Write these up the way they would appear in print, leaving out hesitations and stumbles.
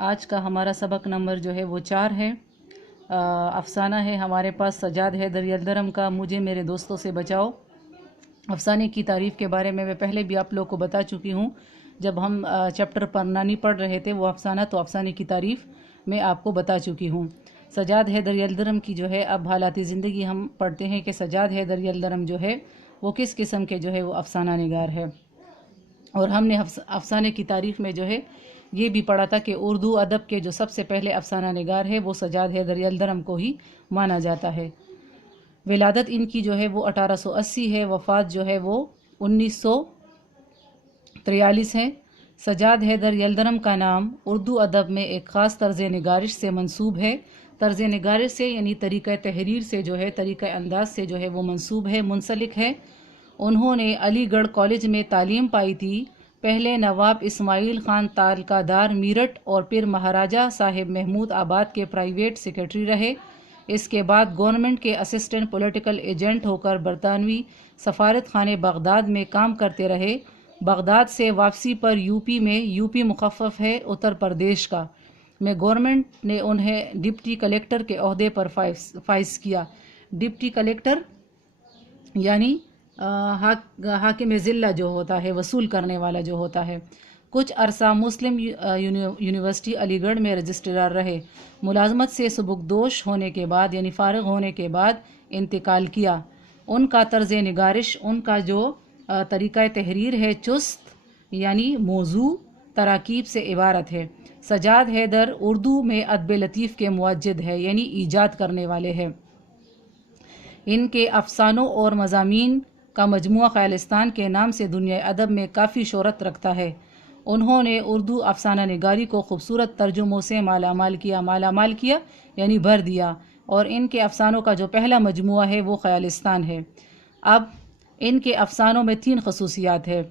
آج کا ہمارا سبق نمبر جو ہے وہ 4 ہے۔ افسانہ ہے ہمارے پاس سجاد حیدر یلدرم کا مجھے میرے دوستوں سے بچاؤ۔ افسانے کی تعریف کے بارے میں پہلے بھی آپ لوگ کو بتا چکی ہوں، جب ہم چیپٹر پرنانی پڑھ رہے تھے وہ افسانہ، تو افسانے کی تعریف میں آپ کو بتا چکی ہوں۔ سجاد حیدر یلدرم کی جو ہے اب حالات زندگی ہم پڑھتے ہیں کہ سجاد حیدر یلدرم جو ہے وہ کس قسم کے جو ہے وہ افسانہ نگار ہے۔ اور ہم نے افسانے کی تاریخ میں جو ہے یہ بھی پڑھا تھا کہ اردو ادب کے جو سب سے پہلے افسانہ نگار ہے وہ سجاد حیدر یلدرم کو ہی مانا جاتا ہے۔ ولادت ان کی جو ہے وہ 1880 ہے، وفات جو ہے وہ 1943 ہے۔ سجاد حیدر یلدرم کا نام اردو ادب میں ایک خاص طرز نگارش سے منسوب ہے۔ طرز نگارش سے یعنی طریقہ تحریر سے جو ہے، طریقہ انداز سے جو ہے وہ منسوب ہے، منسلک ہے۔ انہوں نے علی گڑھ کالج میں تعلیم پائی تھی۔ پہلے نواب اسماعیل خان تالکہ دار میرٹھ اور پھر مہاراجہ صاحب محمود آباد کے پرائیویٹ سیکرٹری رہے۔ اس کے بعد گورنمنٹ کے اسسٹنٹ پولیٹیکل ایجنٹ ہو کر برطانوی سفارت خانے بغداد میں کام کرتے رہے۔ بغداد سے واپسی پر یوپی مخفف ہے اتر پردیش کا میں گورنمنٹ نے انہیں ڈپٹی کلیکٹر کے عہدے پر فائز کیا۔ ڈپٹی کلیکٹر یعنی حاکم ضلع جو ہوتا ہے، وصول کرنے والا جو ہوتا ہے۔ کچھ عرصہ مسلم یونیورسٹی علی گڑھ میں رجسٹرار رہے۔ ملازمت سے سبکدوش ہونے کے بعد یعنی فارغ ہونے کے بعد انتقال کیا۔ ان کا طرز نگارش، ان کا جو طریقہ تحریر ہے، چست یعنی موضوع تراکیب سے عبارت ہے۔ سجاد حیدر اردو میں ادب لطیف کے موجد ہے یعنی ایجاد کرنے والے ہیں۔ ان کے افسانوں اور مضامین کا مجموعہ خیالستان کے نام سے دنیا ادب میں کافی شہرت رکھتا ہے۔ انہوں نے اردو افسانہ نگاری کو خوبصورت ترجموں سے مالا مال کیا یعنی بھر دیا، اور ان کے افسانوں کا جو پہلا مجموعہ ہے وہ خیالستان ہے۔ اب ان کے افسانوں میں 3 خصوصیات ہے۔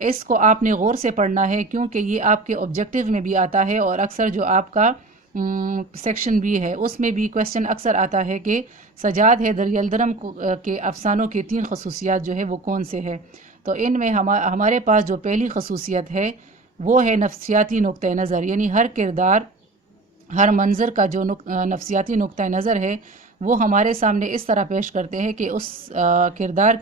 اس کو آپ نے غور سے پڑھنا ہے کیونکہ یہ آپ کے آبجیکٹیو میں بھی آتا ہے، اور اکثر جو آپ کا سیکشن بھی ہے اس میں بھی کویسچن اکثر آتا ہے کہ سجاد حیدر یلدرم کے افسانوں کی 3 خصوصیات جو ہے وہ کون سے ہے۔ تو ان میں ہمارے پاس جو پہلی خصوصیت ہے وہ ہے نفسیاتی نقطہ نظر، یعنی ہر کردار، ہر منظر کا جو نفسیاتی نقطہ نظر ہے وہ ہمارے سامنے اس طرح پیش کرتے ہیں کہ اس کردار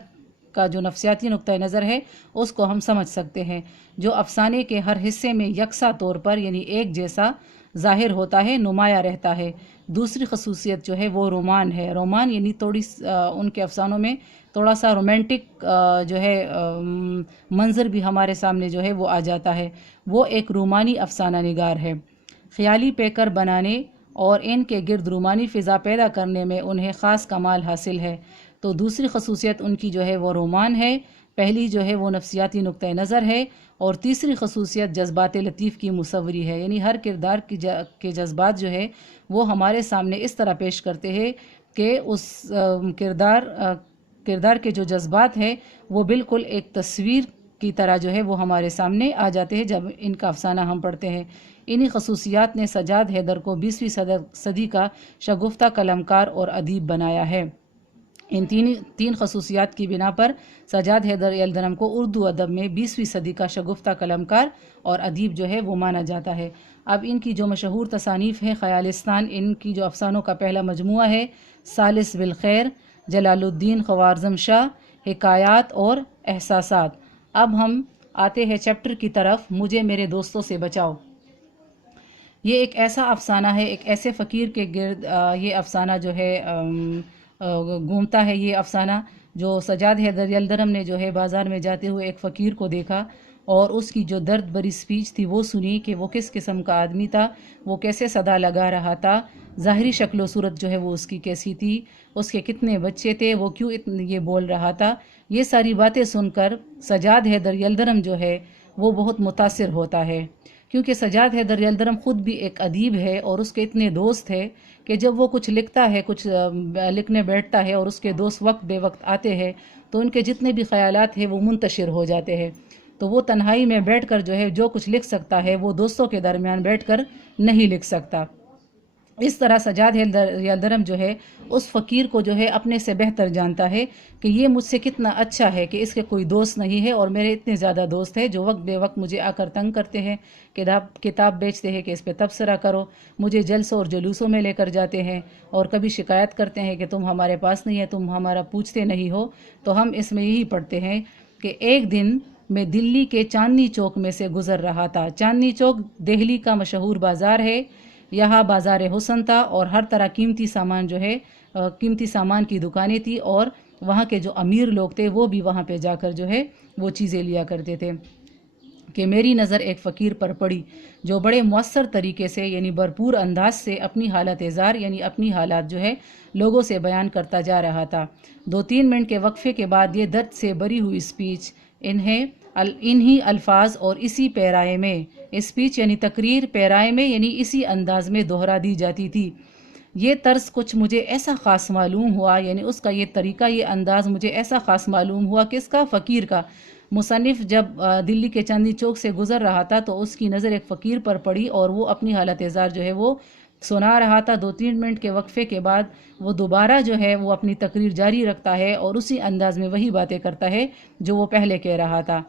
کا جو نفسیاتی نقطہ نظر ہے اس کو ہم سمجھ سکتے ہیں، جو افسانے کے ہر حصے میں یکساں طور پر یعنی ایک جیسا ظاہر ہوتا ہے، نمایاں رہتا ہے۔ دوسری خصوصیت جو ہے وہ رومان ہے۔ رومان یعنی ان کے افسانوں میں تھوڑا سا رومانٹک جو ہے منظر بھی ہمارے سامنے جو ہے وہ آ جاتا ہے۔ وہ ایک رومانی افسانہ نگار ہے۔ خیالی پیکر بنانے اور ان کے گرد رومانی فضا پیدا کرنے میں انہیں خاص کمال حاصل ہے۔ تو دوسری خصوصیت ان کی جو ہے وہ رومان ہے، پہلی جو ہے وہ نفسیاتی نقطہ نظر ہے، اور تیسری خصوصیت جذبات لطیف کی مصوری ہے، یعنی ہر کردار کے جذبات جو ہے وہ ہمارے سامنے اس طرح پیش کرتے ہیں کہ اس کردار کے جو جذبات ہے وہ بالکل ایک تصویر کی طرح جو ہے وہ ہمارے سامنے آ جاتے ہیں جب ان کا افسانہ ہم پڑھتے ہیں۔ انہی خصوصیات نے سجاد حیدر کو 20ویں صدی کا شگفتہ قلمکار اور ادیب بنایا ہے۔ ان 3 خصوصیات کی بنا پر سجاد حیدر یلدرم کو اردو ادب میں 20ویں صدی کا شگفتہ قلمکار اور ادیب جو ہے وہ مانا جاتا ہے۔ اب ان کی جو مشہور تصانیف ہے خیالستان، ان کی جو افسانوں کا پہلا مجموعہ ہے ثالث بالخیر، جلال الدین خوارزم شاہ، حکایات اور احساسات۔ اب ہم آتے ہیں چیپٹر کی طرف، مجھے میرے دوستوں سے بچاؤ۔ یہ ایک ایسا افسانہ ہے، ایک ایسے فقیر کے گرد یہ افسانہ جو ہے گھومتا ہے۔ یہ افسانہ جو سجاد حیدر یلدرم نے جو ہے بازار میں جاتے ہوئے ایک فقیر کو دیکھا اور اس کی جو درد بری سپیچ تھی وہ سنی کہ وہ کس قسم کا آدمی تھا، وہ کیسے صدا لگا رہا تھا، ظاہری شکل و صورت جو ہے وہ اس کی کیسی تھی، اس کے کتنے بچے تھے، وہ کیوں یہ بول رہا تھا۔ یہ ساری باتیں سن کر سجاد حیدر یلدرم جو ہے وہ بہت متاثر ہوتا ہے، کیونکہ سجاد حیدر یلدرم خود بھی ایک ادیب ہے اور اس کے اتنے دوست ہیں کہ جب وہ کچھ لکھتا ہے، کچھ لکھنے بیٹھتا ہے اور اس کے دوست وقت بے وقت آتے ہیں تو ان کے جتنے بھی خیالات ہیں وہ منتشر ہو جاتے ہیں۔ تو وہ تنہائی میں بیٹھ کر جو ہے جو کچھ لکھ سکتا ہے وہ دوستوں کے درمیان بیٹھ کر نہیں لکھ سکتا۔ اس طرح سجاد یلدرم جو ہے اس فقیر کو جو ہے اپنے سے بہتر جانتا ہے کہ یہ مجھ سے کتنا اچھا ہے کہ اس کے کوئی دوست نہیں ہے، اور میرے اتنے زیادہ دوست ہیں جو وقت بے وقت مجھے آ کر تنگ کرتے ہیں، کتاب بیچتے ہیں کہ اس پہ تبصرہ کرو، مجھے جلسوں اور جلوسوں میں لے کر جاتے ہیں، اور کبھی شکایت کرتے ہیں کہ تم ہمارے پاس نہیں ہے، تم ہمارا پوچھتے نہیں ہو۔ تو ہم اس میں یہی پڑھتے ہیں کہ ایک دن میں دلی کے چاندنی چوک میں سے گزر رہا تھا۔ چاندنی چوک دہلی کا مشہور بازار ہے، یہاں بازار حسن تھا، اور ہر طرح قیمتی سامان جو ہے قیمتی سامان کی دکانیں تھی، اور وہاں کے جو امیر لوگ تھے وہ بھی وہاں پہ جا کر جو ہے وہ چیزیں لیا کرتے تھے کہ میری نظر ایک فقیر پر پڑی جو بڑے مؤثر طریقے سے یعنی بھرپور انداز سے اپنی حالت اظہار یعنی اپنی حالات جو ہے لوگوں سے بیان کرتا جا رہا تھا۔ 2-3 منٹ کے وقفے کے بعد یہ درد سے بری ہوئی اسپیچ انہی الفاظ اور اسی پیرائے میں اسپیچ یعنی تقریر پیرائے میں یعنی اسی انداز میں دہرا دی جاتی تھی۔ یہ طرز کچھ مجھے ایسا خاص معلوم ہوا، یعنی اس کا یہ طریقہ یہ انداز مجھے ایسا خاص معلوم ہوا کہ اس کا فقیر کا مصنف جب دلی کے چاندنی چوک سے گزر رہا تھا تو اس کی نظر ایک فقیر پر پڑی اور وہ اپنی حالت اظہار جو ہے وہ سنا رہا تھا۔ 2-3 منٹ کے وقفے کے بعد وہ دوبارہ جو ہے وہ اپنی تقریر جاری رکھتا ہے اور اسی انداز میں وہی باتیں کرتا ہے جو وہ پہلے کہہ رہا تھا۔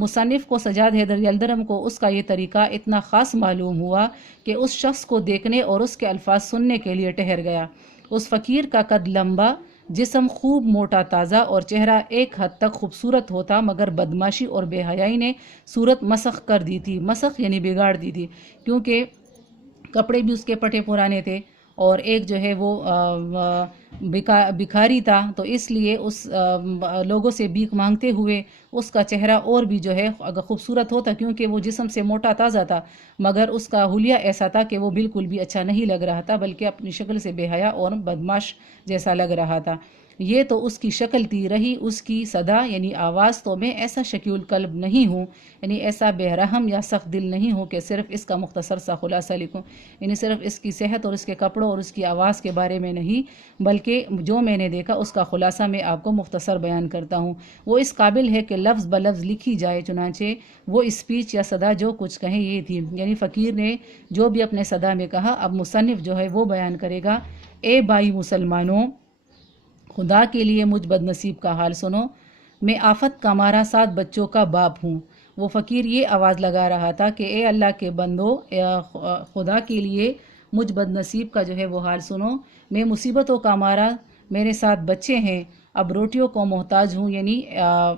مصنف کو سجاد حیدر یلدرم کو اس کا یہ طریقہ اتنا خاص معلوم ہوا کہ اس شخص کو دیکھنے اور اس کے الفاظ سننے کے لیے ٹھہر گیا۔ اس فقیر کا قد لمبا، جسم خوب موٹا تازہ اور چہرہ ایک حد تک خوبصورت ہوتا، مگر بدماشی اور بے حیائی نے صورت مسخ کر دی تھی۔ مسخ یعنی بگاڑ دی تھی، کیونکہ کپڑے بھی اس کے پٹے پرانے تھے اور ایک جو ہے وہ بھکاری تھا، تو اس لیے اس لوگوں سے بھیک مانگتے ہوئے اس کا چہرہ اور بھی جو ہے اگر خوبصورت ہوتا، کیونکہ وہ جسم سے موٹا تازہ تھا، مگر اس کا حلیہ ایسا تھا کہ وہ بالکل بھی اچھا نہیں لگ رہا تھا، بلکہ اپنی شکل سے بے حیا اور بدماش جیسا لگ رہا تھا۔ یہ تو اس کی شکل تھی، رہی اس کی صدا یعنی آواز، تو میں ایسا شکیل قلب نہیں ہوں، یعنی ایسا بے رحم یا سخت دل نہیں ہوں کہ صرف اس کا مختصر سا خلاصہ لکھوں، یعنی صرف اس کی صحت اور اس کے کپڑوں اور اس کی آواز کے بارے میں نہیں، بلکہ جو میں نے دیکھا اس کا خلاصہ میں آپ کو مختصر بیان کرتا ہوں۔ وہ اس قابل ہے کہ لفظ بلفظ لکھی جائے، چنانچہ وہ اسپیچ یا صدا جو کچھ کہیں یہ تھی، یعنی فقیر نے جو بھی اپنے صدا میں کہا اب مصنف جو ہے وہ بیان کرے گا۔ اے بھائی مسلمانوں، خدا کے لیے مجھ بد نصیب کا حال سنو، میں آفت کا مارا 7 بچوں کا باپ ہوں۔ وہ فقیر یہ آواز لگا رہا تھا کہ اے اللہ کے بندو، خدا کے لیے مجھ بد نصیب کا جو ہے وہ حال سنو، میں مصیبتوں کا مارا، میرے 7 بچے ہیں، اب روٹیوں کو محتاج ہوں، یعنی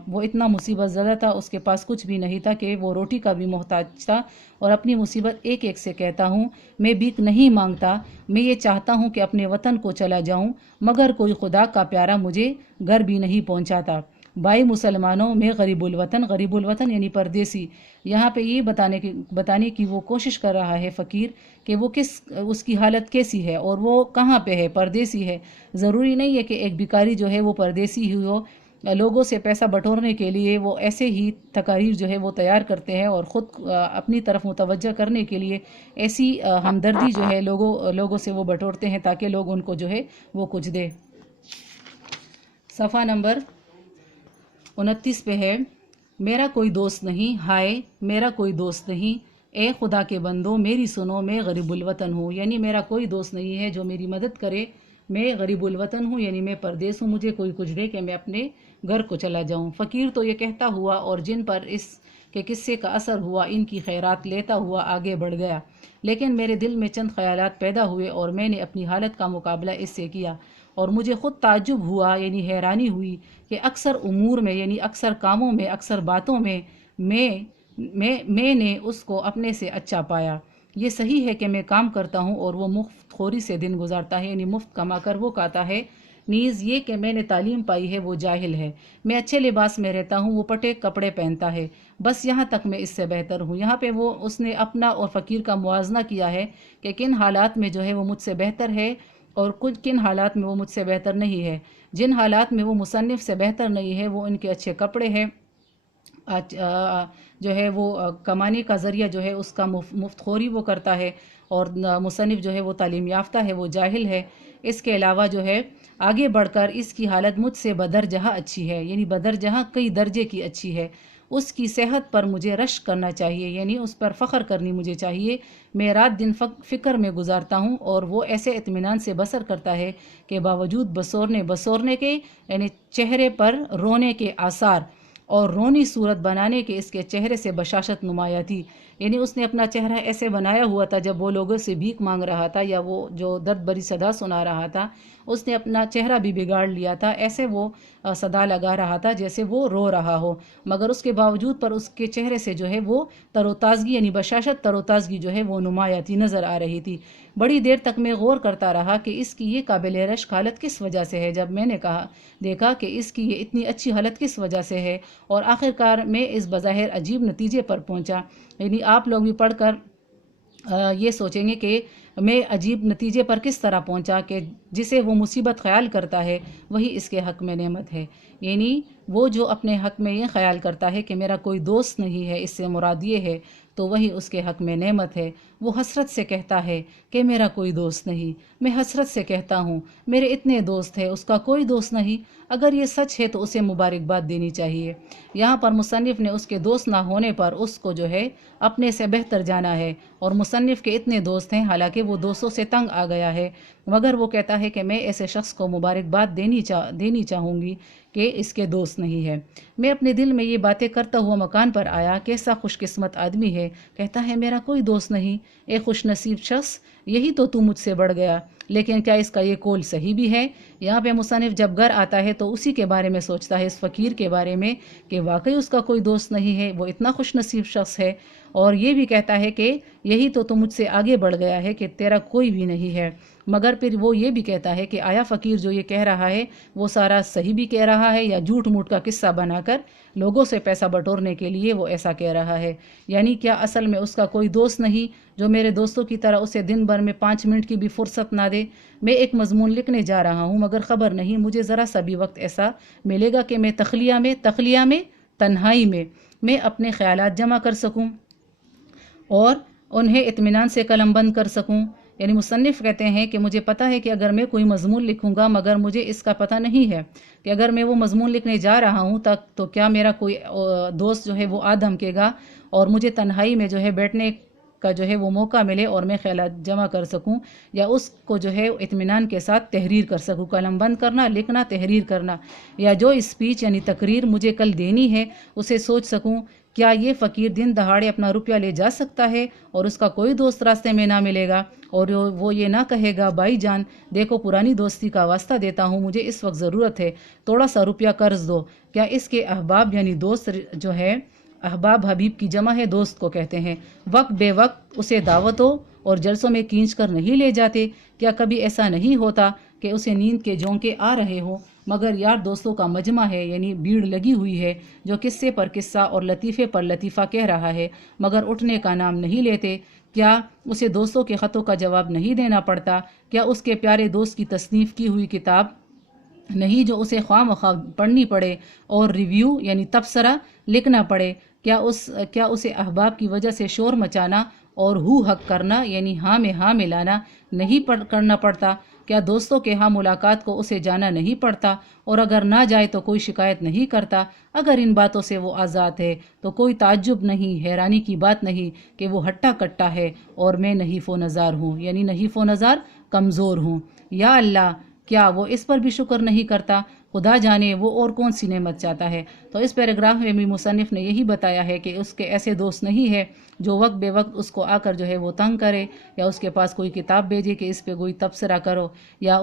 وہ اتنا مصیبت زدہ تھا، اس کے پاس کچھ بھی نہیں تھا کہ وہ روٹی کا بھی محتاج تھا، اور اپنی مصیبت ایک ایک سے کہتا ہوں، میں بھیک نہیں مانگتا، میں یہ چاہتا ہوں کہ اپنے وطن کو چلا جاؤں، مگر کوئی خدا کا پیارا مجھے گھر بھی نہیں پہنچاتا۔ بھائی مسلمانوں، میں غریب الوطن یعنی پردیسی، یہاں پہ یہ بتانے کی وہ کوشش کر رہا ہے فقیر کہ وہ اس کی حالت کیسی ہے اور وہ کہاں پہ ہے، پردیسی ہے۔ ضروری نہیں ہے کہ ایک بھکاری جو ہے وہ پردیسی ہی ہو، لوگوں سے پیسہ بٹورنے کے لیے وہ ایسے ہی تقاریر جو ہے وہ تیار کرتے ہیں اور خود اپنی طرف متوجہ کرنے کے لیے ایسی ہمدردی جو ہے لوگوں سے وہ بٹورتے ہیں تاکہ لوگ ان کو جو ہے وہ کچھ دے۔ صفحہ نمبر 29 پہ ہے، میرا کوئی دوست نہیں، ہائے میرا کوئی دوست نہیں، اے خدا کے بندو میری سنو، میں غریب الوطن ہوں، یعنی میرا کوئی دوست نہیں ہے جو میری مدد کرے، میں غریب الوطن ہوں، یعنی میں پردیس ہوں، مجھے کوئی کچھ دے کہ میں اپنے گھر کو چلا جاؤں۔ فقیر تو یہ کہتا ہوا اور جن پر اس کے قصے کا اثر ہوا ان کی خیرات لیتا ہوا آگے بڑھ گیا، لیکن میرے دل میں چند خیالات پیدا ہوئے اور میں نے اپنی حالت کا مقابلہ اس سے کیا، اور مجھے خود تعجب ہوا یعنی حیرانی ہوئی کہ اکثر امور میں یعنی اکثر کاموں میں، اکثر باتوں میں میں نے اس کو اپنے سے اچھا پایا۔ یہ صحیح ہے کہ میں کام کرتا ہوں اور وہ مفت خوری سے دن گزارتا ہے، یعنی مفت کما کر وہ کھاتا ہے، نیز یہ کہ میں نے تعلیم پائی ہے وہ جاہل ہے، میں اچھے لباس میں رہتا ہوں وہ پٹے کپڑے پہنتا ہے، بس یہاں تک میں اس سے بہتر ہوں۔ یہاں پہ اس نے اپنا اور فقیر کا موازنہ کیا ہے کہ کن حالات میں جو ہے وہ مجھ سے بہتر ہے اور کن حالات میں وہ مجھ سے بہتر نہیں ہے۔ جن حالات میں وہ مصنف سے بہتر نہیں ہے وہ ان کے اچھے کپڑے ہیں، جو ہے وہ کمانے کا ذریعہ جو ہے اس کا مفت خوری وہ کرتا ہے، اور مصنف جو ہے وہ تعلیم یافتہ ہے، وہ جاہل ہے۔ اس کے علاوہ جو ہے آگے بڑھ کر اس کی حالت مجھ سے بدرجہ اچھی ہے، یعنی بدرجہ کئی درجے کی اچھی ہے، اس کی صحت پر مجھے رشک کرنا چاہیے، یعنی اس پر فخر کرنی مجھے چاہیے۔ میں رات دن فکر میں گزارتا ہوں، اور وہ ایسے اطمینان سے بسر کرتا ہے کہ باوجود بسورنے کے یعنی چہرے پر رونے کے آثار اور رونی صورت بنانے کے اس کے چہرے سے بشاشت نمایاں تھی۔ یعنی اس نے اپنا چہرہ ایسے بنایا ہوا تھا، جب وہ لوگوں سے بھیک مانگ رہا تھا یا وہ جو درد بری صدا سنا رہا تھا، اس نے اپنا چہرہ بھی بگاڑ لیا تھا، ایسے وہ صدا لگا رہا تھا جیسے وہ رو رہا ہو، مگر اس کے باوجود پر اس کے چہرے سے جو ہے وہ تر و تازگی یعنی بشاشت تر و تازگی جو ہے وہ نمایاں تھی، نظر آ رہی تھی۔ بڑی دیر تک میں غور کرتا رہا کہ اس کی یہ قابل رشک حالت کس وجہ سے ہے۔ جب میں نے دیکھا کہ اس کی یہ اتنی اچھی حالت کس وجہ سے ہے، اور آخرکار میں اس بظاہر عجیب نتیجے پر پہنچا۔ یعنی آپ لوگ بھی پڑھ کر یہ سوچیں گے کہ میں عجیب نتیجے پر کس طرح پہنچا کہ جسے وہ مصیبت خیال کرتا ہے وہی اس کے حق میں نعمت ہے۔ یعنی وہ جو اپنے حق میں یہ خیال کرتا ہے کہ میرا کوئی دوست نہیں ہے، اس سے مراد یہ ہے، تو وہی اس کے حق میں نعمت ہے۔ وہ حسرت سے کہتا ہے کہ میرا کوئی دوست نہیں، میں حسرت سے کہتا ہوں میرے اتنے دوست ہیں، اس کا کوئی دوست نہیں۔ اگر یہ سچ ہے تو اسے مبارکباد دینی چاہیے۔ یہاں پر مصنف نے اس کے دوست نہ ہونے پر اس کو جو ہے اپنے سے بہتر جانا ہے، اور مصنف کے اتنے دوست ہیں، حالانکہ وہ دوستوں سے تنگ آ گیا ہے، مگر وہ کہتا ہے کہ میں ایسے شخص کو مبارکباد دینی چاہوں گی کہ اس کے دوست نہیں ہے۔ میں اپنے دل میں یہ باتیں کرتا ہوا مکان پر آیا، کیسا خوش قسمت آدمی ہے، کہتا ہے میرا کوئی دوست نہیں، اے خوش نصیب شخص، یہی تو مجھ سے بڑھ گیا۔ لیکن کیا اس کا یہ قول صحیح بھی ہے؟ یہاں پہ مصنف جب گھر آتا ہے تو اسی کے بارے میں سوچتا ہے، اس فقیر کے بارے میں، کہ واقعی اس کا کوئی دوست نہیں ہے، وہ اتنا خوش نصیب شخص ہے، اور یہ بھی کہتا ہے کہ یہی تو مجھ سے آگے بڑھ گیا ہے کہ تیرا کوئی بھی نہیں ہے۔ مگر پھر وہ یہ بھی کہتا ہے کہ آیا فقیر جو یہ کہہ رہا ہے وہ سارا صحیح بھی کہہ رہا ہے، یا جھوٹ موٹ کا قصہ بنا کر لوگوں سے پیسہ بٹورنے کے لیے وہ ایسا کہہ رہا ہے؟ یعنی کیا اصل میں اس کا کوئی دوست نہیں جو میرے دوستوں کی طرح اسے دن بھر میں 5 منٹ کی بھی فرصت نہ دے؟ میں ایک مضمون لکھنے جا رہا ہوں، مگر خبر نہیں مجھے ذرا سا بھی وقت ایسا ملے گا کہ میں تخلیہ میں تنہائی میں اپنے خیالات جمع کر سکوں اور انہیں اطمینان سے قلم بند کر سکوں۔ یعنی مصنف کہتے ہیں کہ مجھے پتہ ہے کہ اگر میں کوئی مضمون لکھوں گا، مگر مجھے اس کا پتہ نہیں ہے کہ اگر میں وہ مضمون لکھنے جا رہا ہوں تو کیا میرا کوئی دوست جو ہے وہ دھمکے گا، اور مجھے تنہائی میں جو ہے بیٹھنے کا جو ہے وہ موقع ملے اور میں خیالات جمع کر سکوں، یا اس کو جو ہے اطمینان کے ساتھ تحریر کر سکوں، قلم بند کرنا، لکھنا، تحریر کرنا، یا جو اسپیچ یعنی تقریر مجھے کل دینی ہے اسے سوچ سکوں۔ کیا یہ فقیر دن دہاڑے اپنا روپیہ لے جا سکتا ہے اور اس کا کوئی دوست راستے میں نہ ملے گا، اور وہ یہ نہ کہے گا بھائی جان دیکھو پرانی دوستی کا واسطہ دیتا ہوں، مجھے اس وقت ضرورت ہے، تھوڑا سا روپیہ قرض دو؟ کیا اس کے احباب یعنی دوست جو ہے، احباب حبیب کی جمع ہے، دوست کو کہتے ہیں، وقت بے وقت اسے دعوتوں اور جلسوں میں کھینچ کر نہیں لے جاتے؟ کیا کبھی ایسا نہیں ہوتا کہ اسے نیند کے جھونکے آ رہے ہوں، مگر یار دوستوں کا مجمع ہے، یعنی بھیڑ لگی ہوئی ہے، جو قصے پر قصہ اور لطیفے پر لطیفہ کہہ رہا ہے، مگر اٹھنے کا نام نہیں لیتے؟ کیا اسے دوستوں کے خطوں کا جواب نہیں دینا پڑتا؟ کیا اس کے پیارے دوست کی تصنیف کی ہوئی کتاب نہیں جو اسے خواہ مخواہ پڑھنی پڑے اور ریویو یعنی تبصرہ لکھنا پڑے؟ کیا اسے احباب کی وجہ سے شور مچانا اور ہو حق کرنا یعنی ہاں میں ہاں ملانا نہیں کرنا پڑتا؟ کیا دوستوں کے ہاں ملاقات کو اسے جانا نہیں پڑتا، اور اگر نہ جائے تو کوئی شکایت نہیں کرتا؟ اگر ان باتوں سے وہ آزاد ہے تو کوئی تعجب نہیں، حیرانی کی بات نہیں کہ وہ ہٹا کٹا ہے اور میں نحیف و نزار ہوں، یعنی نحیف و نزار کمزور ہوں۔ یا اللہ، کیا وہ اس پر بھی شکر نہیں کرتا؟ خدا جانے وہ اور کون سی نعمت چاہتا ہے۔ تو اس پیراگراف میں بھی مصنف نے یہی بتایا ہے کہ اس کے ایسے دوست نہیں ہے جو وقت بے وقت اس کو آ کر جو ہے وہ تنگ کرے، یا اس کے پاس کوئی کتاب بھیجے کہ اس پہ کوئی تبصرہ کرو، یا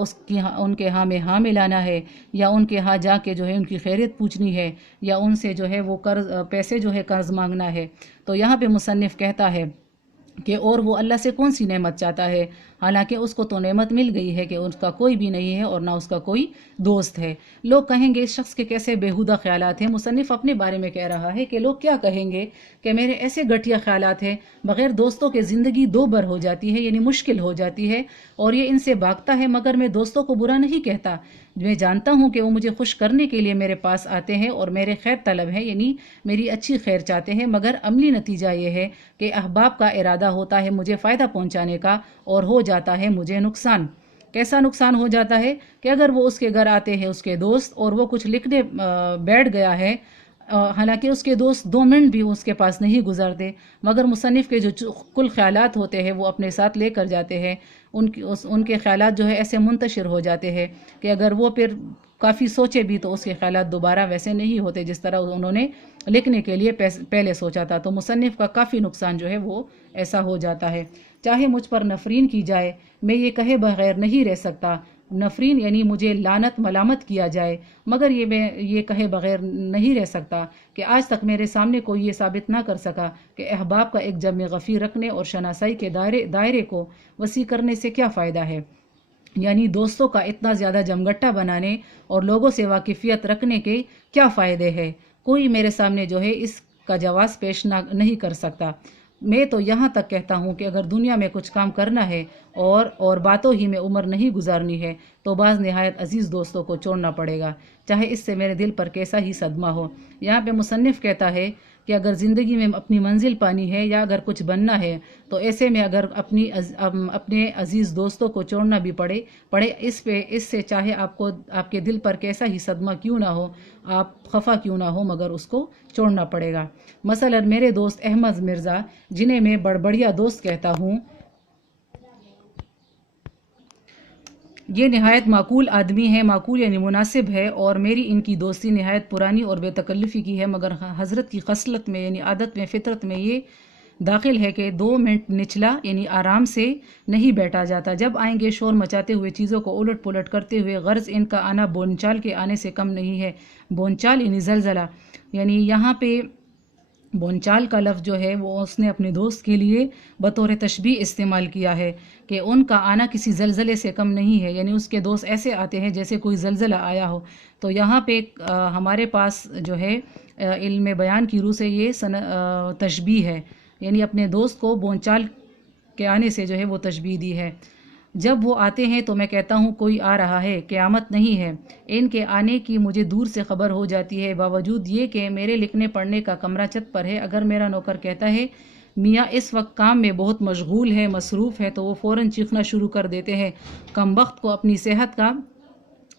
ان کے ہاں میں ہاں ملانا ہے، یا ان کے ہاں جا کے جو ہے ان کی خیریت پوچھنی ہے، یا ان سے جو ہے وہ پیسے جو ہے قرض مانگنا ہے۔ تو یہاں پہ مصنف کہتا ہے کہ اور وہ اللہ سے کون سی نعمت چاہتا ہے، حالانکہ اس کو تو نعمت مل گئی ہے کہ اس کا کوئی بھی نہیں ہے اور نہ اس کا کوئی دوست ہے۔ لوگ کہیں گے اس شخص کے کیسے بیہودہ خیالات ہیں۔ مصنف اپنے بارے میں کہہ رہا ہے کہ لوگ کیا کہیں گے کہ میرے ایسے گھٹیا خیالات ہیں، بغیر دوستوں کے زندگی دو بر ہو جاتی ہے، یعنی مشکل ہو جاتی ہے، اور یہ ان سے بھاگتا ہے، مگر میں دوستوں کو برا نہیں کہتا۔ میں جانتا ہوں کہ وہ مجھے خوش کرنے کے لیے میرے پاس آتے ہیں اور میرے خیر طلب ہیں، یعنی میری اچھی خیر چاہتے ہیں، مگر عملی نتیجہ یہ ہے کہ احباب کا ارادہ ہوتا ہے مجھے فائدہ پہنچانے کا، اور ہو جاتا ہے مجھے نقصان۔ کیسا نقصان ہو جاتا ہے کہ اگر وہ اس کے گھر آتے ہیں اس کے دوست، اور وہ کچھ لکھنے بیٹھ گیا ہے حالانکہ اس کے دوست 2 منٹ بھی اس کے پاس نہیں گزرتے، مگر مصنف کے جو کل خیالات ہوتے ہیں وہ اپنے ساتھ لے کر جاتے ہیں. ان کے خیالات جو ہے ایسے منتشر ہو جاتے ہیں کہ اگر وہ پھر کافی سوچے بھی تو اس کے خیالات دوبارہ ویسے نہیں ہوتے جس طرح انہوں نے لکھنے کے لیے پہلے سوچا تھا. تو مصنف کا کافی نقصان جو ہے وہ ایسا ہو جاتا ہے. چاہے مجھ پر نفرین کی جائے، میں یہ کہے بغیر نہیں رہ سکتا. نفرین یعنی مجھے لعنت ملامت کیا جائے، مگر میں یہ کہے بغیر نہیں رہ سکتا کہ آج تک میرے سامنے کوئی یہ ثابت نہ کر سکا کہ احباب کا ایک جمع غفیر رکھنے اور شناسائی کے دائرے کو وسیع کرنے سے کیا فائدہ ہے. یعنی دوستوں کا اتنا زیادہ جمگٹا بنانے اور لوگوں سے واقفیت رکھنے کے کیا فائدے ہیں. کوئی میرے سامنے جو ہے اس کا جواز پیش نہیں کر سکتا. میں تو یہاں تک کہتا ہوں کہ اگر دنیا میں کچھ کام کرنا ہے اور باتوں ہی میں عمر نہیں گزارنی ہے تو بعض نہایت عزیز دوستوں کو چھوڑنا پڑے گا، چاہے اس سے میرے دل پر کیسا ہی صدمہ ہو. یہاں پہ مصنف کہتا ہے کہ اگر زندگی میں اپنی منزل پانی ہے یا اگر کچھ بننا ہے تو ایسے میں اگر اپنے عزیز دوستوں کو چھوڑنا بھی پڑے اس سے چاہے آپ کے دل پر کیسا ہی صدمہ کیوں نہ ہو، آپ خفا کیوں نہ ہو، مگر اس کو چھوڑنا پڑے گا. مثلا میرے دوست احمد مرزا، جنہیں میں بڑبڑیا دوست کہتا ہوں، یہ نہایت معقول آدمی ہے. معقول یعنی مناسب ہے، اور میری ان کی دوستی نہایت پرانی اور بے تکلفی کی ہے، مگر حضرت کی خصلت میں یعنی عادت میں، فطرت میں یہ داخل ہے کہ 2 منٹ نچلا یعنی آرام سے نہیں بیٹھا جاتا. جب آئیں گے شور مچاتے ہوئے، چیزوں کو الٹ پلٹ کرتے ہوئے. غرض ان کا آنا بونچال کے آنے سے کم نہیں ہے. بونچال یعنی زلزلہ، یعنی یہاں پہ بونچال کا لفظ جو ہے وہ اس نے اپنے دوست کے لیے بطور تشبیہ استعمال کیا ہے کہ ان کا آنا کسی زلزلے سے کم نہیں ہے. یعنی اس کے دوست ایسے آتے ہیں جیسے کوئی زلزلہ آیا ہو. تو یہاں پہ ہمارے پاس جو ہے علم بیان کی روح سے یہ تشبیہ ہے، یعنی اپنے دوست کو بونچال کے آنے سے جو ہے وہ تشبیہ دی ہے. جب وہ آتے ہیں تو میں کہتا ہوں کوئی آ رہا ہے، قیامت نہیں ہے. ان کے آنے کی مجھے دور سے خبر ہو جاتی ہے، باوجود یہ کہ میرے لکھنے پڑھنے کا کمرہ چھت پر ہے. اگر میرا نوکر کہتا ہے میاں اس وقت کام میں بہت مشغول ہے، مصروف ہے، تو وہ فوراً چیخنا شروع کر دیتے ہیں. کمبخت کو اپنی صحت کا.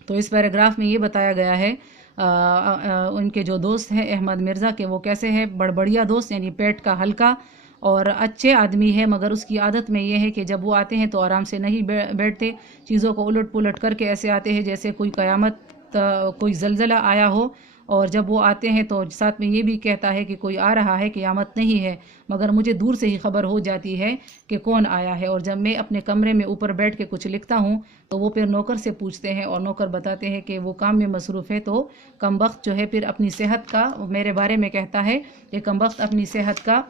تو اس پیراگراف میں یہ بتایا گیا ہے ان کے جو دوست ہیں احمد مرزا کے وہ کیسے ہیں. بڑبڑیا دوست یعنی پیٹ کا ہلکا اور اچھے آدمی ہے، مگر اس کی عادت میں یہ ہے کہ جب وہ آتے ہیں تو آرام سے نہیں بیٹھتے، چیزوں کو الٹ پلٹ کر کے ایسے آتے ہیں جیسے کوئی قیامت، کوئی زلزلہ آیا ہو. اور جب وہ آتے ہیں تو ساتھ میں یہ بھی کہتا ہے کہ کوئی آ رہا ہے، قیامت نہیں ہے، مگر مجھے دور سے ہی خبر ہو جاتی ہے کہ کون آیا ہے. اور جب میں اپنے کمرے میں اوپر بیٹھ کے کچھ لکھتا ہوں تو وہ پھر نوکر سے پوچھتے ہیں اور نوکر بتاتے ہیں کہ وہ کام میں مصروف ہے. تو کمبخت جو ہے پھر اپنی صحت کا میرے بارے میں کہتا ہے کہ کمبخت اپنی صحت کا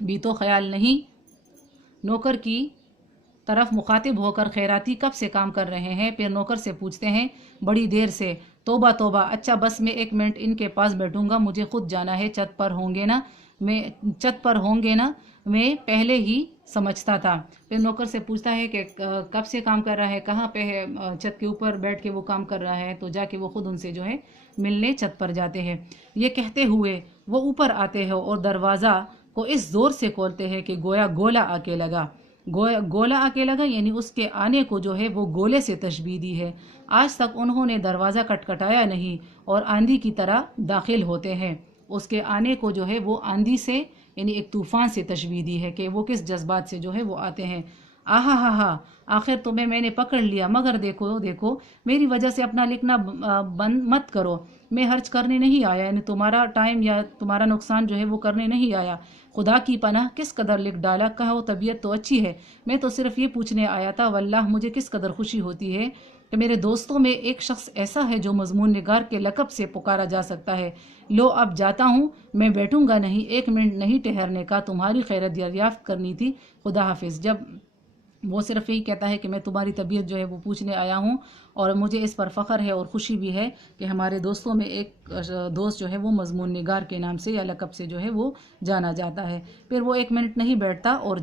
بھی تو خیال نہیں. نوکر کی طرف مخاطب ہو کر خیراتی کب سے کام کر رہے ہیں؟ پھر نوکر سے پوچھتے ہیں بڑی دیر سے. توبہ توبہ، اچھا بس میں 1 منٹ ان کے پاس بیٹھوں گا، مجھے خود جانا ہے. چھت پر ہوں گے نا، میں پہلے ہی سمجھتا تھا. پھر نوکر سے پوچھتا ہے کہ کب سے کام کر رہا ہے، کہاں پہ ہے؟ چھت کے اوپر بیٹھ کے وہ کام کر رہا ہے. تو جا کے وہ خود ان سے جو ہے ملنے چھت پر جاتے ہیں. یہ کہتے ہوئے وہ اوپر آتے ہیں اور دروازہ کو اس زور سے کھولتے ہیں کہ گویا گولا آ کے لگا. گولا آ کے لگا یعنی اس کے آنے کو جو ہے وہ گولے سے تشبیہ دی ہے. آج تک انہوں نے دروازہ کٹکھٹایا نہیں اور آندھی کی طرح داخل ہوتے ہیں. اس کے آنے کو جو ہے وہ آندھی سے یعنی ایک طوفان سے تشبیہ دی ہے کہ وہ کس جذبات سے جو ہے وہ آتے ہیں. آہا ہا ہا، آخر تمہیں میں نے پکڑ لیا، مگر دیکھو میری وجہ سے اپنا لکھنا بند مت کرو. میں حرج کرنے نہیں آیا، یعنی تمہارا ٹائم یا تمہارا نقصان جو ہے وہ کرنے نہیں آیا. خدا کی پناہ کس قدر لکھ ڈالا. کہو طبیعت تو اچھی ہے، میں تو صرف یہ پوچھنے آیا تھا. واللہ مجھے کس قدر خوشی ہوتی ہے کہ میرے دوستوں میں ایک شخص ایسا ہے جو مضمون نگار کے لقب سے پکارا جا سکتا ہے. لو اب جاتا ہوں، میں بیٹھوں گا نہیں، 1 منٹ نہیں ٹھہرنے کا. تمہاری خیرت دریافت کرنی تھی. خدا حافظ. جب وہ صرف یہی کہتا ہے کہ میں تمہاری طبیعت جو ہے وہ پوچھنے آیا ہوں، اور مجھے اس پر فخر ہے اور خوشی بھی ہے کہ ہمارے دوستوں میں ایک دوست جو ہے وہ مضمون نگار کے نام سے یا لقب سے جو ہے وہ جانا جاتا ہے. پھر وہ 1 منٹ نہیں بیٹھتا اور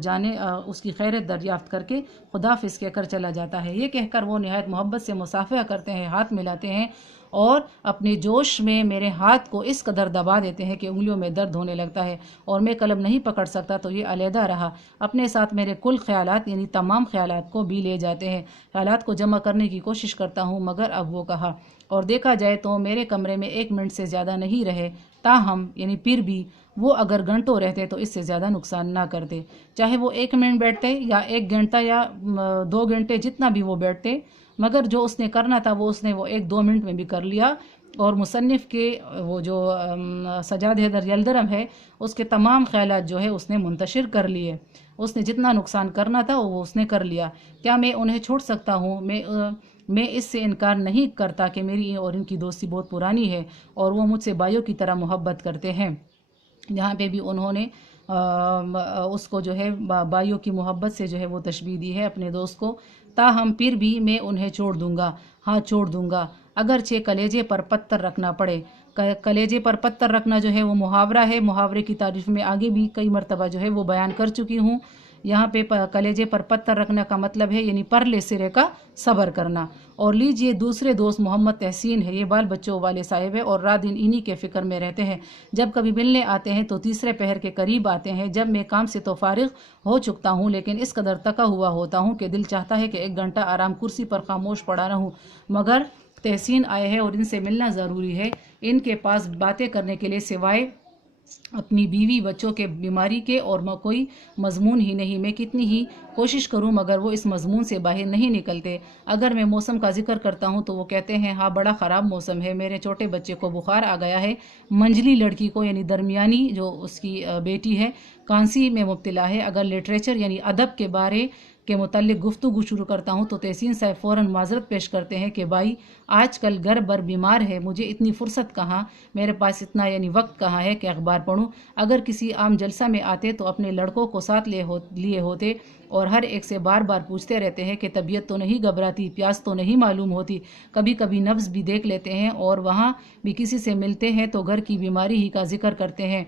اس کی خیرت دریافت کر کے خداحافظ کہہ کر چلا جاتا ہے. یہ کہہ کر وہ نہایت محبت سے مصافحہ کرتے ہیں، ہاتھ ملاتے ہیں اور اپنے جوش میں میرے ہاتھ کو اس قدر دبا دیتے ہیں کہ انگلیوں میں درد ہونے لگتا ہے اور میں قلم نہیں پکڑ سکتا. تو یہ علیحدہ رہا. اپنے ساتھ میرے کل خیالات یعنی تمام خیالات کو بھی لے جاتے ہیں. خیالات کو جمع کرنے کی کوشش کرتا ہوں، مگر اب وہ کہا اور دیکھا جائے تو میرے کمرے میں 1 منٹ سے زیادہ نہیں رہے. تاہم یعنی پھر بھی وہ اگر گھنٹوں رہتے تو اس سے زیادہ نقصان نہ کرتے، چاہے وہ 1 منٹ بیٹھتے یا 1 گھنٹہ یا 2 گھنٹے، جتنا بھی وہ بیٹھتے، مگر جو اس نے کرنا تھا وہ اس نے 1-2 منٹ میں بھی کر لیا۔ اور مصنف کے وہ جو سجاد حیدر یلدرم ہے، اس کے تمام خیالات جو ہے اس نے منتشر کر لیے، اس نے جتنا نقصان کرنا تھا وہ اس نے کر لیا۔ کیا میں انہیں چھوڑ سکتا ہوں؟ میں اس سے انکار نہیں کرتا کہ میری اور ان کی دوستی بہت پرانی ہے اور وہ مجھ سے بھائیوں کی طرح محبت کرتے ہیں۔ یہاں پہ بھی انہوں نے اس کو جو ہے بھائیوں کی محبت سے جو ہے وہ تشبیہ دی ہے اپنے دوست کو۔ تاہم پھر بھی میں انہیں چھوڑ دوں گا، ہاں چھوڑ دوں گا، اگرچہ کلیجے پر پتھر رکھنا پڑے۔ کلیجے پر پتھر رکھنا جو ہے وہ محاورہ ہے، محاورے کی تعریف میں آگے بھی کئی مرتبہ جو ہے وہ بیان کر چکی ہوں۔ یہاں پہ کلیجے پر پتھر رکھنا کا مطلب ہے یعنی پرلے سرے کا صبر کرنا۔ اور لیجئے دوسرے دوست محمد تحسین ہے، یہ بال بچوں والے صاحب ہے اور رات دن انہی کے فکر میں رہتے ہیں۔ جب کبھی ملنے آتے ہیں تو تیسرے پہر کے قریب آتے ہیں، جب میں کام سے تو فارغ ہو چکتا ہوں لیکن اس قدر تکا ہوا ہوتا ہوں کہ دل چاہتا ہے کہ 1 گھنٹہ آرام کرسی پر خاموش پڑا رہوں، مگر تحسین آئے ہیں اور ان سے ملنا ضروری ہے۔ ان کے پاس باتیں کرنے کے لیے سوائے اپنی بیوی بچوں کے بیماری کے اور کوئی مضمون ہی نہیں۔ میں کتنی ہی کوشش کروں مگر وہ اس مضمون سے باہر نہیں نکلتے۔ اگر میں موسم کا ذکر کرتا ہوں تو وہ کہتے ہیں ہاں بڑا خراب موسم ہے، میرے چھوٹے بچے کو بخار آ گیا ہے، منجلی لڑکی کو یعنی درمیانی جو اس کی بیٹی ہے کانسی میں مبتلا ہے۔ اگر لٹریچر یعنی ادب کے بارے کے متعلق گفتگو شروع کرتا ہوں تو تحسین صاحب فوراً معذرت پیش کرتے ہیں کہ بھائی آج کل گھر بھر بیمار ہے، مجھے اتنی فرصت کہاں، میرے پاس اتنا یعنی وقت کہاں ہے کہ اخبار پڑھوں۔ اگر کسی عام جلسہ میں آتے تو اپنے لڑکوں کو ساتھ لیے ہوتے اور ہر ایک سے بار بار پوچھتے رہتے ہیں کہ طبیعت تو نہیں گھبراتی، پیاس تو نہیں معلوم ہوتی، کبھی کبھی نبض بھی دیکھ لیتے ہیں، اور وہاں بھی کسی سے ملتے ہیں تو گھر کی بیماری ہی کا ذکر کرتے ہیں۔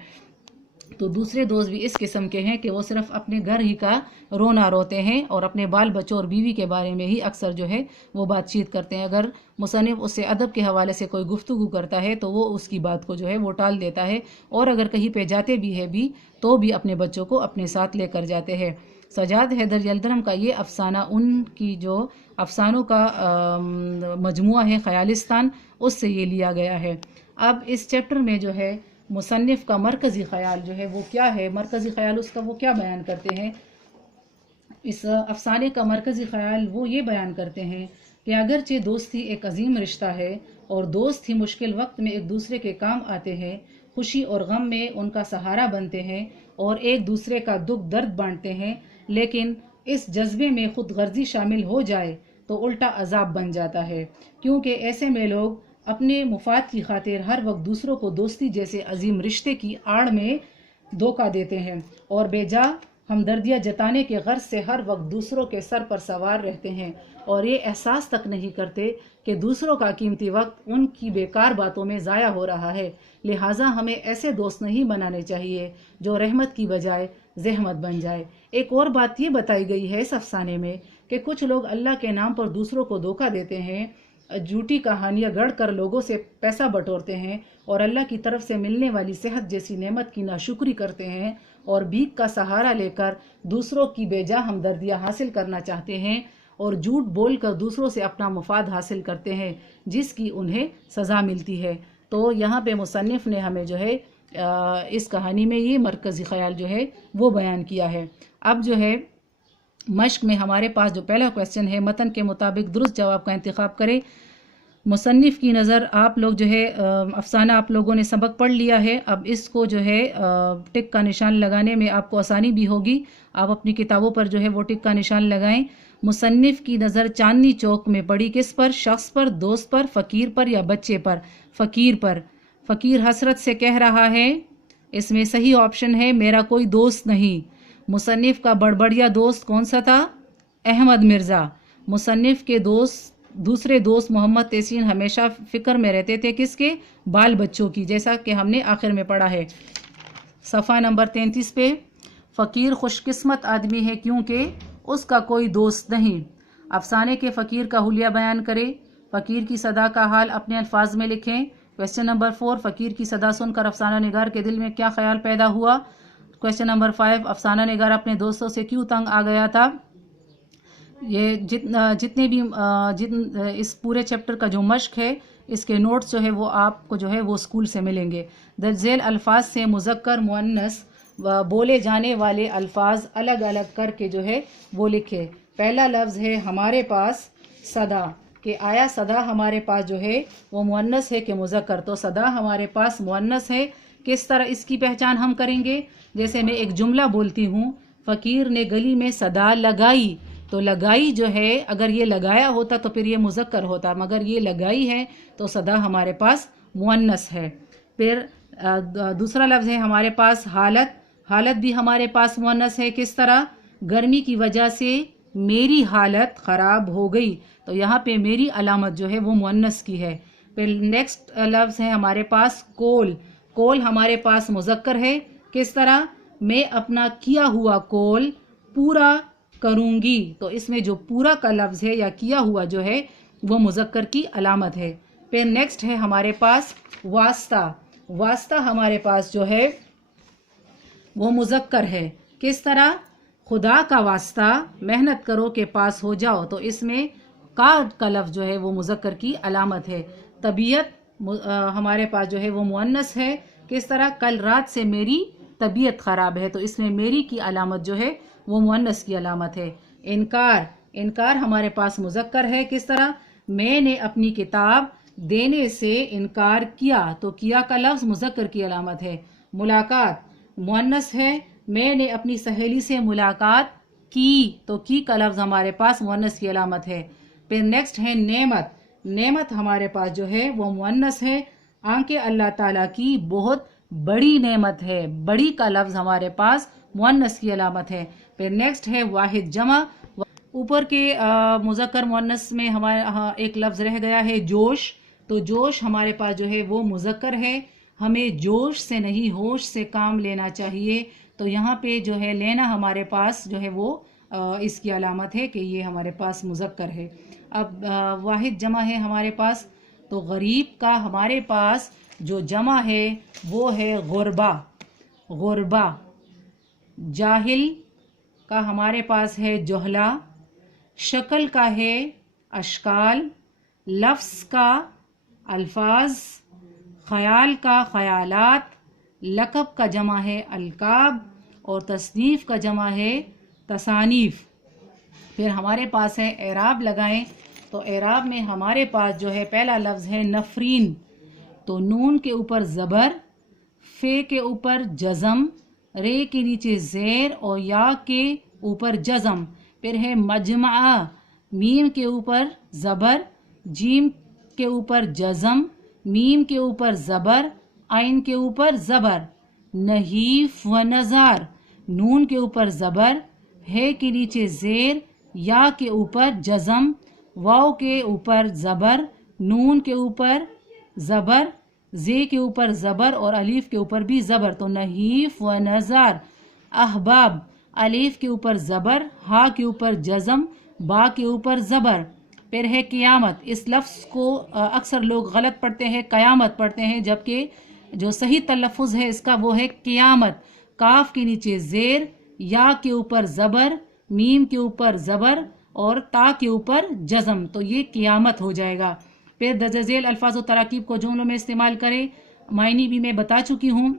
تو دوسرے دوست بھی اس قسم کے ہیں کہ وہ صرف اپنے گھر ہی کا رونا روتے ہیں اور اپنے بال بچوں اور بیوی کے بارے میں ہی اکثر جو ہے وہ بات چیت کرتے ہیں۔ اگر مصنف اس سے ادب کے حوالے سے کوئی گفتگو کرتا ہے تو وہ اس کی بات کو جو ہے وہ ٹال دیتا ہے، اور اگر کہیں پہ جاتے بھی ہے تو بھی اپنے بچوں کو اپنے ساتھ لے کر جاتے ہیں۔ سجاد حیدر یلدرم کا یہ افسانہ ان کی جو افسانوں کا مجموعہ ہے خیالستان، اس سے یہ لیا گیا ہے۔ اب اس چیپٹر میں جو ہے مصنف کا مرکزی خیال جو ہے وہ کیا ہے، مرکزی خیال اس کا وہ کیا بیان کرتے ہیں؟ اس افسانے کا مرکزی خیال وہ یہ بیان کرتے ہیں کہ اگرچہ دوستی ایک عظیم رشتہ ہے اور دوست ہی مشکل وقت میں ایک دوسرے کے کام آتے ہیں، خوشی اور غم میں ان کا سہارا بنتے ہیں اور ایک دوسرے کا دکھ درد بانٹتے ہیں، لیکن اس جذبے میں خود غرضی شامل ہو جائے تو الٹا عذاب بن جاتا ہے، کیونکہ ایسے میں لوگ اپنے مفاد کی خاطر ہر وقت دوسروں کو دوستی جیسے عظیم رشتے کی آڑ میں دھوکہ دیتے ہیں اور بے جا ہمدردیاں جتانے کے غرض سے ہر وقت دوسروں کے سر پر سوار رہتے ہیں اور یہ احساس تک نہیں کرتے کہ دوسروں کا قیمتی وقت ان کی بیکار باتوں میں ضائع ہو رہا ہے۔ لہٰذا ہمیں ایسے دوست نہیں بنانے چاہیے جو رحمت کی بجائے زحمت بن جائے۔ ایک اور بات یہ بتائی گئی ہے اس افسانے میں کہ کچھ لوگ اللہ کے نام پر دوسروں کو دھوکہ دیتے ہیں، جھوٹی کہانیاں گڑھ کر لوگوں سے پیسہ بٹورتے ہیں اور اللہ کی طرف سے ملنے والی صحت جیسی نعمت کی ناشکری کرتے ہیں اور بھیک کا سہارا لے کر دوسروں کی بے جا ہمدردیاں حاصل کرنا چاہتے ہیں اور جھوٹ بول کر دوسروں سے اپنا مفاد حاصل کرتے ہیں جس کی انہیں سزا ملتی ہے۔ تو یہاں پہ مصنف نے ہمیں جو ہے اس کہانی میں یہ مرکزی خیال جو ہے وہ بیان کیا ہے۔ اب جو ہے مشق میں ہمارے پاس جو پہلا کویسچن ہے، متن کے مطابق درست جواب کا انتخاب کریں۔ مصنف کی نظر آپ لوگ جو ہے افسانہ آپ لوگوں نے سبق پڑھ لیا ہے، اب اس کو جو ہے ٹک کا نشان لگانے میں آپ کو آسانی بھی ہوگی، آپ اپنی کتابوں پر جو ہے وہ ٹک کا نشان لگائیں۔ مصنف کی نظر چاندنی چوک میں پڑی کس پر؟ شخص پر، دوست پر، فقیر پر یا بچے پر؟ فقیر پر۔ فقیر حسرت سے کہہ رہا ہے، اس میں صحیح آپشن ہے میرا کوئی دوست نہیں۔ مصنف کا بڑبڑیا دوست کون سا تھا؟ احمد مرزا۔ مصنف کے دوسرے دوست محمد تحسین ہمیشہ فکر میں رہتے تھے کس کے؟ بال بچوں کی، جیسا کہ ہم نے آخر میں پڑھا ہے صفحہ نمبر 33 پہ۔ فقیر خوش قسمت آدمی ہے کیونکہ اس کا کوئی دوست نہیں۔ افسانے کے فقیر کا حلیہ بیان کرے۔ فقیر کی صدا کا حال اپنے الفاظ میں لکھیں۔ کویسچن نمبر 4، فقیر کی صدا سن کر افسانہ نگار کے دل میں کیا خیال پیدا ہوا؟ کویسچن نمبر 5، افسانہ نگار اپنے دوستوں سے کیوں تنگ آ گیا تھا؟ یہ جتنے بھی اس پورے چیپٹر کا جو مشق ہے اس کے نوٹس جو ہے وہ آپ کو جو ہے وہ اسکول سے ملیں گے۔ درج ذیل الفاظ سے مذکر مؤنث بولے جانے والے الفاظ الگ الگ کر کے جو ہے وہ لکھے۔ پہلا لفظ ہے ہمارے پاس صدا، کہ آیا صدا ہمارے پاس جو ہے وہ مؤنث ہے کہ مذکر؟ تو صدا ہمارے پاس مؤنث ہے۔ کس طرح اس کی پہچان ہم کریں گے؟ جیسے میں ایک جملہ بولتی ہوں، فقیر نے گلی میں صدا لگائی، تو لگائی جو ہے اگر یہ لگایا ہوتا تو پھر یہ مذکر ہوتا، مگر یہ لگائی ہے تو صدا ہمارے پاس مؤنث ہے۔ پھر دوسرا لفظ ہے ہمارے پاس حالت، حالت بھی ہمارے پاس مؤنث ہے۔ کس طرح؟ گرمی کی وجہ سے میری حالت خراب ہو گئی، تو یہاں پہ میری علامت جو ہے وہ مؤنث کی ہے۔ پھر نیکسٹ لفظ ہے ہمارے پاس کول، کول ہمارے پاس مذکر ہے۔ کس طرح؟ میں اپنا کیا ہوا کول پورا کروں گی، تو اس میں جو پورا کا لفظ ہے یا کیا ہوا جو ہے وہ مذکر کی علامت ہے۔ پھر نیکسٹ ہے ہمارے پاس واسطہ، واسطہ ہمارے پاس جو ہے وہ مذکر ہے۔ کس طرح؟ خدا کا واسطہ محنت کرو کہ پاس ہو جاؤ، تو اس میں کا لفظ جو ہے وہ مذکر کی علامت ہے۔ طبیعت ہمارے پاس جو ہے وہ مؤنث ہے۔ کس طرح؟ کل رات سے میری طبیعت خراب ہے، تو اس میں میری کی علامت جو ہے وہ مؤنث کی علامت ہے۔ انکار، انکار ہمارے پاس مذکر ہے۔ کس طرح؟ میں نے اپنی کتاب دینے سے انکار کیا، تو کیا کا لفظ مذکر کی علامت ہے۔ ملاقات مؤنث ہے، میں نے اپنی سہیلی سے ملاقات کی، تو کی کا لفظ ہمارے پاس مؤنث کی علامت ہے۔ پھر نیکسٹ ہے نعمت، نعمت ہمارے پاس جو ہے وہ مؤنث ہے۔ آنکھیں اللہ تعالیٰ کی بہت بڑی نعمت ہے، بڑی کا لفظ ہمارے پاس مؤنث کی علامت ہے۔ پھر نیکسٹ ہے واحد جمع، اوپر کے مذکر مؤنث میں ہمارا ایک لفظ رہ گیا ہے جوش، تو جوش ہمارے پاس جو ہے وہ مذکر ہے۔ ہمیں جوش سے نہیں ہوش سے کام لینا چاہیے، تو یہاں پہ جو ہے لینا ہمارے پاس جو ہے وہ اس کی علامت ہے کہ یہ ہمارے پاس مذکر ہے۔ اب واحد جمع ہے ہمارے پاس، تو غریب کا ہمارے پاس جو جمع ہے وہ ہے غربا، غربا۔ جاہل کا ہمارے پاس ہے جہلا، شکل کا ہے اشکال، لفظ کا الفاظ، خیال کا خیالات، لقب کا جمع ہے القاب، اور تصنیف کا جمع ہے تصانیف۔ پھر ہمارے پاس ہے اعراب لگائیں، تو اعراب میں ہمارے پاس جو ہے پہلا لفظ ہے نفرین، تو نون کے اوپر زبر، فے کے اوپر جزم، رے کے نیچے زیر اور یا کے اوپر جزم۔ پھر ہے مجمع، میم کے اوپر زبر، جیم کے اوپر جزم، میم کے اوپر زبر، عین کے اوپر زبر۔ نحیف و نظار، نون کے اوپر زبر، ہے کے نیچے زیر، یا کے اوپر جزم، واو کے اوپر زبر، نون کے اوپر زبر، زے کے اوپر زبر اور الف کے اوپر بھی زبر، تو نحیف و نظار۔ احباب، الف کے اوپر زبر، ہا کے اوپر جزم، با کے اوپر زبر۔ پھر ہے قیامت، اس لفظ کو اکثر لوگ غلط پڑھتے ہیں، قیامت پڑھتے ہیں، جبکہ جو صحیح تلفظ ہے اس کا وہ ہے قیامت۔ کاف کے نیچے زیر، یا کے اوپر زبر، میم کے اوپر زبر اور تا کے اوپر جزم، تو یہ قیامت ہو جائے گا۔ پھر درج ذیل الفاظ و تراکیب کو جملوں میں استعمال کریں، معنی بھی میں بتا چکی ہوں،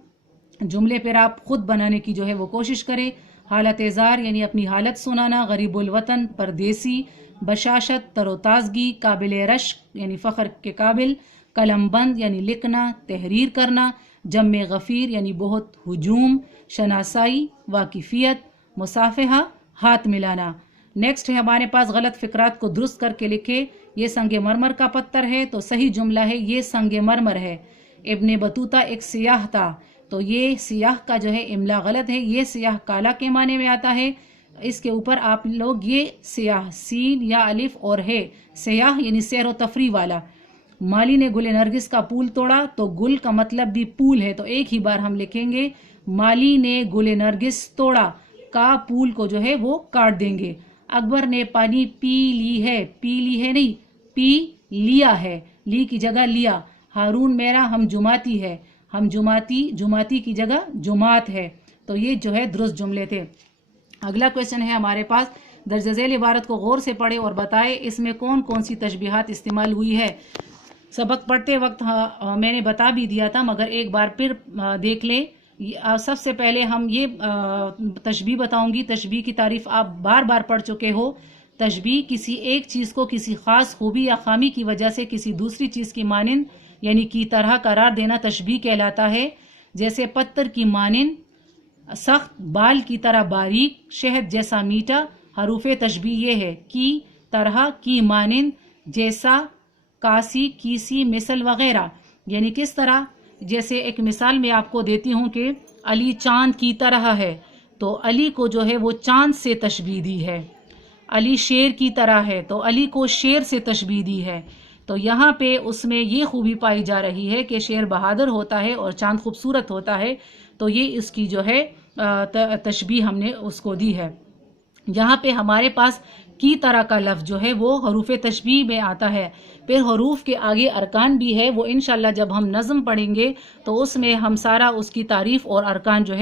جملے پھر آپ خود بنانے کی جو ہے وہ کوشش کریں۔ حالت اظہار یعنی اپنی حالت سنانا، غریب الوطن پردیسی، بشاشت تر و تازگی، قابل رشک یعنی فخر کے قابل، قلم بند یعنی لکھنا تحریر کرنا، جمع غفیر یعنی بہت ہجوم، شناسائی واقفیت، مصافحہ ہاتھ ملانا۔ نیکسٹ ہے ہمارے پاس غلط فقرات کو درست کر کے لکھے۔ یہ سنگ مرمر کا پتھر ہے، تو صحیح جملہ ہے یہ سنگ مرمر ہے۔ ابن بطوطہ ایک سیاح تھا، تو یہ سیاح کا جو ہے املا غلط ہے، یہ سیاح کالا کے معنی میں آتا ہے۔ اس کے اوپر آپ لوگ یہ سیاح سین یا الف اور ہے، سیاح یعنی سیر و تفریح والا۔ مالی نے گل نرگس کا پھول توڑا، تو گل کا مطلب بھی پھول ہے، تو ایک ہی بار ہم لکھیں گے مالی نے گل نرگس توڑا، کا پھول کو جو ہے وہ کاٹ دیں گے۔ اکبر نے پانی پی لی ہے، پی لی ہے نہیں پی لیا ہے، لی کی جگہ لیا۔ ہارون میرا ہم جماتی ہے، ہم جماتی، جماتی کی جگہ جماعت ہے، تو یہ جو ہے درست جملے تھے۔ اگلا کویشچن ہے ہمارے پاس، درج ذیل عبارت کو غور سے پڑھیں اور بتائیں اس میں کون کون سی تشبیہات استعمال ہوئی ہے۔ سبق پڑھتے وقت میں نے بتا بھی دیا تھا، مگر ایک بار پھر دیکھ لیں۔ سب سے پہلے ہم یہ تشبیہ بتاؤں گی، تشبیہ کی تعریف آپ بار بار پڑھ چکے ہو۔ تشبیہ کسی ایک چیز کو کسی خاص خوبی یا خامی کی وجہ سے کسی دوسری چیز کی مانند یعنی کی طرح قرار دینا تشبیہ کہلاتا ہے۔ جیسے پتھر کی مانند، سخت، بال کی طرح باریک، شہد جیسا میٹھا۔ حروف تشبیہ یہ ہے: کی طرح، کی مانند، جیسا، کاسی، کیسی، مثل وغیرہ۔ یعنی کس طرح؟ جیسے ایک مثال میں آپ کو دیتی ہوں کہ علی چاند کی طرح ہے، تو علی کو جو ہے وہ چاند سے تشبیہ دی ہے۔ علی شیر کی طرح ہے، تو علی کو شیر سے تشبیہ دی ہے۔ تو یہاں پہ اس میں یہ خوبی پائی جا رہی ہے کہ شیر بہادر ہوتا ہے اور چاند خوبصورت ہوتا ہے، تو یہ اس کی جو ہے تشبیہ ہم نے اس کو دی ہے۔ یہاں پہ ہمارے پاس کی طرح کا لفظ جو ہے وہ حروف تشبیہ میں آتا ہے۔ پھر حروف کے آگے ارکان بھی ہے، وہ انشاءاللہ جب ہم نظم پڑھیں گے تو اس میں ہم سارا اس کی تعریف اور ارکان جو ہے